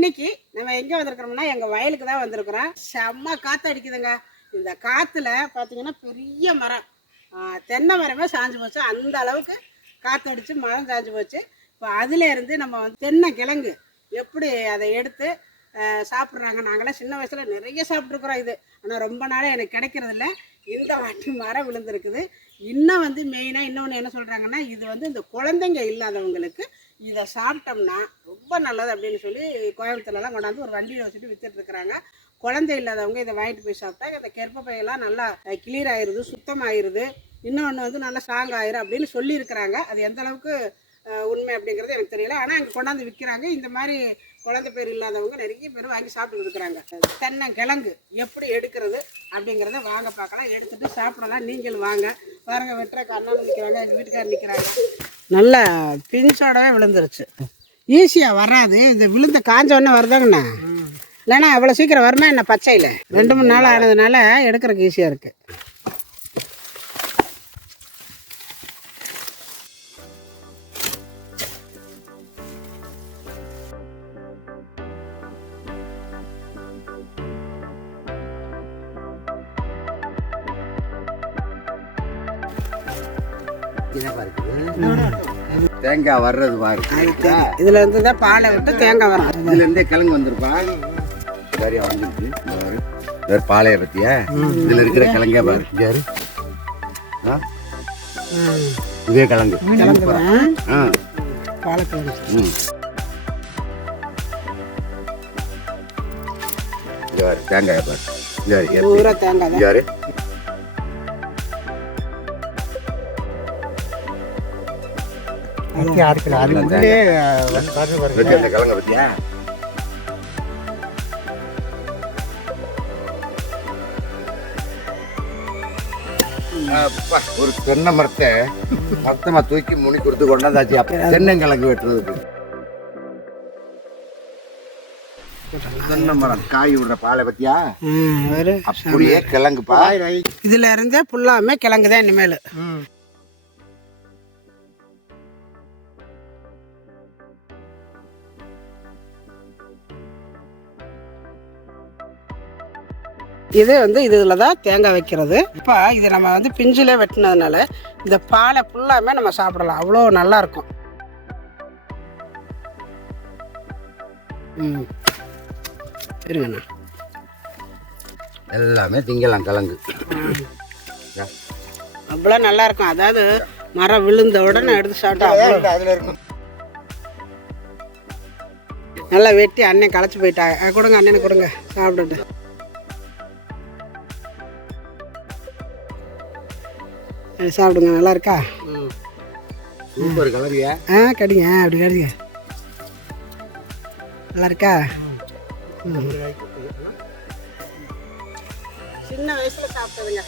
இன்னைக்கு நம்ம எங்கே வந்திருக்கிறோம்னா எங்கள் வயலுக்கு தான் வந்திருக்கிறோம். செம்ம காற்று அடிக்குதுங்க. இந்த காற்றுல பார்த்தீங்கன்னா பெரிய மரம். தென்னை மரமே சாஞ்சு போச்சு. அந்த அளவுக்கு காற்று அடித்து மரம் சாஞ்சு போச்சு. இப்போ அதுல இருந்து நம்ம வந்து தென்னை கிழங்கு எப்படி அதை எடுத்து சாப்பிட்றாங்க நாங்களாம் சின்ன வயசில் நிறைய சாப்பிட்ருக்குறோம் இது. ஆனால் ரொம்ப நாளாக எனக்கு கிடைக்கிறதில்ல இந்த வாட்டி மரம் விழுந்திருக்குது. இன்னும் வந்து மெயினாக இன்னொன்று என்ன சொல்கிறாங்கன்னா இது வந்து இந்த குழந்தைங்க இல்லாதவங்களுக்கு இதை சாப்பிட்டோம்னா ரொம்ப நல்லது அப்படின்னு சொல்லி கோயம்புத்தூர்லலாம் கொண்டாந்து ஒரு வண்டியில் வச்சுட்டு வித்துட்டு இருக்கிறாங்க. குழந்தை இல்லாதவங்க இதை வாங்கிட்டு போய் சாப்பிட்டா இந்த கெற்ப பையெல்லாம் நல்லா கிளியர் ஆயிடுது சுத்தமாயிருது. இன்னொன்று வந்து நல்லா ஸ்ட்ராங் ஆயிரும் அப்படின்னு சொல்லியிருக்கிறாங்க. அது எந்த அளவுக்கு உண்மை அப்படிங்கிறது எனக்கு தெரியல. ஆனால் அங்கே கொண்டாந்து விற்கிறாங்க இந்த மாதிரி குழந்தை பேர் இல்லாதவங்க நிறைய பேர் வாங்கி சாப்பிட்டு இருக்கிறாங்க. தென்னங்கிழங்கு எப்படி எடுக்கிறது அப்படிங்கிறத வாங்க பார்க்கலாம். எடுத்துகிட்டு சாப்பிடலாம். நீங்களும் வாங்க. பாருங்க வெட்டுற அண்ணன் நிற்கிறாங்க எங்கள் வீட்டுக்காரர் நிற்கிறாங்க நல்லா பிஞ்சோடவே விழுந்துருச்சு. ஈஸியாக வராது. இந்த விழுந்த காஞ்ச உடனே வருதாங்கண்ணா? இல்லைன்னா அவ்வளோ சீக்கிரம் வருமா என்ன பச்சையில்? ரெண்டு மூணு நாள் ஆனதுனால எடுக்கிறதுக்கு ஈஸியாக இருக்குது தேங்காய் வர்றது பாரு. இதில் இருந்து தான் பாலை விட்டு தேங்காய் வரும். இதுல இருந்தே கிழங்கு வந்திருப்பா. சரியா வந்துருக்கு பாலைய பத்தியா? இதுல இருக்கிற கிழங்கே பாரு. ஆ? இதே கிழங்கு. பாலக்கிழங்கு தேங்காய் பாரு. இங்க பாரு. எப்படி? பூரா தேங்காய் தான் இங்க பாரு பத்தியா இந்த கிழங்க பத்தியா? ஒரு தென்னை மரத்தை மொத்தமா தூக்கி முனி கொடுத்து கொண்டாந்தாச்சு அப்ப தென்னங்கிழங்கு வெட்டுறதுக்கு. தென்னை மரம் காய் விடுற பாலை பத்தியா? அப்படியே கிழங்கு பா இதுல இருந்தே ஃபுல்லாமே கிழங்கு தான் இனிமேல் இது வந்து இதில் தான் தேங்காய் வைக்கிறது. இப்போ இது நம்ம வந்து பிஞ்சிலே வெட்டினதுனால இந்த பாலை ஃபுல்லாமே நம்ம சாப்பிடலாம். அவ்வளோ நல்லா இருக்கும் ம். இருங்கண்ணா. எல்லாமே திங்கலாம் கிழங்கு. அவ்வளோ நல்லா இருக்கும் அதாவது மரம் விழுந்த உடனே எடுத்து சாப்பிட்டா அதுல இருக்கும் நல்லா வெட்டி அண்ணன் களைச்சி போயிட்டாங்க. அஹ் கொடுங்க அண்ணனுக்கு கொடுங்க. சாப்பிட்டுட்டு. சாப்பிடுங்க நல்லா இருக்கா சூப்பர் கலரியா? ஆ கடிங்க அப்படி கடிங்க. நல்லா இருக்கா. சின்ன வயசுல சாப்பிட்டதுங்க.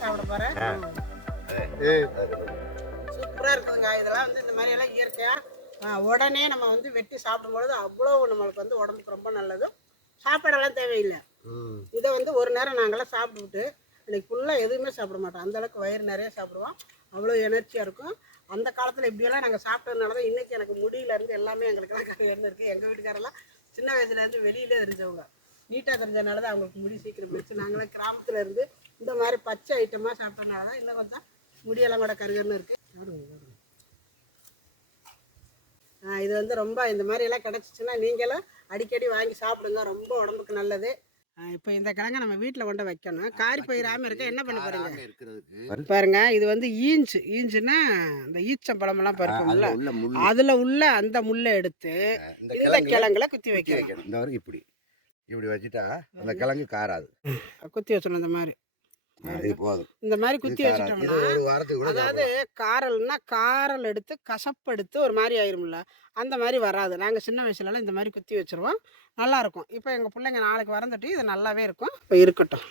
சாப்பிட போறேன். சூப்பரா இருக்குதுங்க. இதெல்லாம் வந்து இந்த மாதிரி எல்லாம் இயற்கையா ஆ, உடனே நம்ம வந்து வெட்டி சாப்பிடும்பொழுது அவ்வளோ நம்மளுக்கு வந்து உடம்புக்கு ரொம்ப நல்லது. சாப்பாடெல்லாம் தேவையில்லை. இதை வந்து ஒரு நேரம் நாங்களாம் சாப்பிட்டுவிட்டு இன்னைக்கு ஃபுல்லாக எதுவுமே சாப்பிட மாட்டோம் அந்தளவுக்கு வயிறு நிறைய சாப்பிடுவோம் அவ்வளோ எனர்ஜியாக இருக்கும். அந்த காலத்தில் இப்படியெல்லாம் நாங்கள் சாப்பிட்டதுனால தான் இன்றைக்கி எனக்கு முடியிலேருந்து எல்லாமே எங்களுக்கெல்லாம் கரையிலேருந்து இருக்குது எங்கள் வீட்டுக்காரெல்லாம் சின்ன வயசுலேருந்து வெளியிலே தெரிஞ்சவங்க. நீட்டாக தெரிஞ்சதுனால தான் அவங்களுக்கு முடி சீக்கிரம் போயிடுச்சு நாங்களாம் கிராமத்தில் இருந்து இந்த மாதிரி பச்சை ஐட்டமாக சாப்பிட்டதுனால தான் இன்னும் கொஞ்சம் முடியெல்லாம் கூட கருகருன்னு இருக்குது இது வந்து ரொம்ப இந்த மாதிரி எல்லாம் கிடச்சிச்சின்னா நீங்களும் அடிக்கடி வாங்கி சாப்பிடுங்க. ரொம்ப உடம்புக்கு நல்லது. இப்போ இந்த கிழங்க நம்ம வீட்டில் கொண்டு வைக்கணும். காரி போயிடாம இருக்க என்ன பண்ண போறீங்க? பாருங்க இது வந்து ஈஞ்சு. ஈஞ்சுன்னா இந்த அதுல உள்ள முள் அதுல உள்ள அந்த முள்ளை எடுத்து இந்த இந்த கிழங்கு கிழங்குல குத்தி குத்தி வைக்கணும். இந்த வரைக்கும் இப்படி. இப்படி வச்சுட்டா அந்த கிழங்கு காராது. குத்தி வச்சிடணும் இந்த மாதிரி. போதும் இந்த மாதிரி குத்தி வச்சிட்டோம்னா ஒரு வாரத்துக்கு கூட அதாவது காரல்னா காரல் எடுத்து கசப்படுத்து ஒரு மாதிரி ஆயிரும்ல. அந்த மாதிரி வராது. நாங்கள் சின்ன வயசுலலாம் இந்த மாதிரி குத்தி வச்சிருவோம். நல்லா இருக்கும் இப்போ எங்கள் பிள்ளைங்க நாளைக்கு வரந்துட்டு இது நல்லாவே இருக்கும். இப்போ இருக்கட்டும்.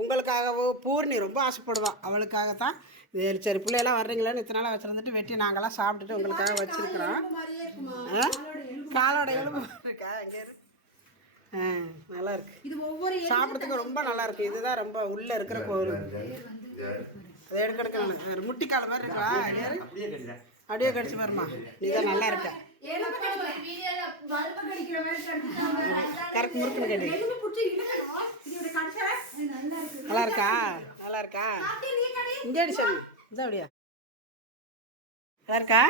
உங்களுக்காகவோ பூர்ணி ரொம்ப ஆசைப்படுவான் அவளுக்காக தான் இது சரி பிள்ளையெல்லாம் வர்றீங்களேன்னு இத்தனை நாளாக வச்சுருந்துட்டு வெட்டி நாங்களாம் சாப்பிட்டுட்டு உங்களுக்காக வச்சுருக்குறோம்? காலோட எலும்பு இருக்கா. ஆ நல்லா இருக்கு இது ஒவ்வொரு சாப்பிட்றதுக்கு ரொம்ப நல்லா இருக்கு இதுதான் ரொம்ப உள்ள இருக்கிற கோரு அதை எடுக்க எடுக்க முட்டிக்கால மாதிரி இருக்கா? அப்படியே கடிச்சு பாருமா நீதான் நல்லா இருக்க. கரெக்ட் முறுக்குன்னு கடி எலும்பு புடிச்சு இழுக்கணும் இது இப்படி கடிச்சா இது நல்லா இருக்கு. நல்லா இருக்கா? நல்லா இருக்கா? கார்த்தி நீ கடி. இங்கே அடி இதான் அப்படியா? நல்லா இருக்கா?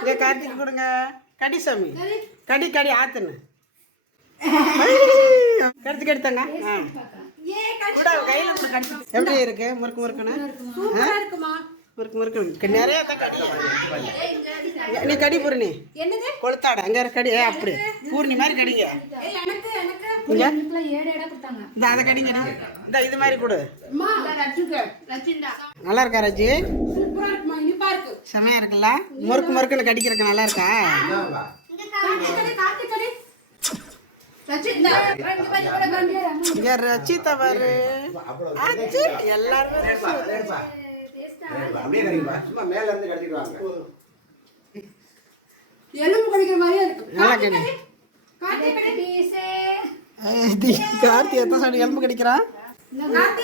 இங்கே கார்த்திக் கொடுங்க. கடி சாமி. கடி கடி ஆத்துன்னு. கடிச்சு. கடித்தாங்க எப்படி இருக்கு? முறுக்கு முறுக்குன்னு? சூப்பரா இருக்குமா? முறுக்கு முறுக்கு. நிறைய. நீ கடி பூர்ணி. என்னது? கொளுத்தாட. அங்க கடி. அப்படி. பூர்ணி மாதிரி கடிங்க. இந்த அதை கடிங்க இந்த இது மாதிரி கொடு. நல்லா இருக்கா ரஜி? செமையா இருக்குல்ல? முறுக்கு முறுக்குன்னு கடிக்கிறதுக்கு நல்லா இருக்கா கார்த்தி கடி கார்த்தி கடி ரச்சிண்டா இங்க பாரு கூட கண்டியா இங்க ரச்சிதா. பாரு. எல்லாருமே எலும்பு கடிக்கிற மாதிரியே இருக்கு. கார்த்தி எத்தனை சாடி எலும்பு கடிக்கிறான்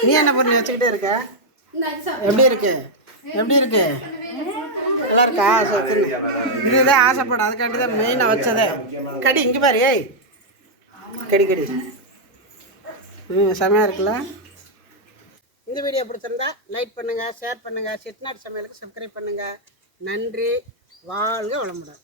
நீ என்ன பண்ணி வச்சுக்கிட்டே இருக்க? எப்படி இருக்கு? எப்படி இருக்கு? நல்லா இருக்கா. இதுதான் ஆசைப்படும். அதுக்காண்டி தான் மெயினாக வச்சதே. கடி இங்கே பாரு ஏய். கடி கடி. ம் செமையாக இருக்குல்ல? இந்த வீடியோ பிடிச்சிருந்தா லைக் பண்ணுங்கள் ஷேர் பண்ணுங்கள் செட்நாட் சமையலுக்கு சப்ஸ்கிரைப் பண்ணுங்கள் நன்றி வாழ்க வளமுடன்.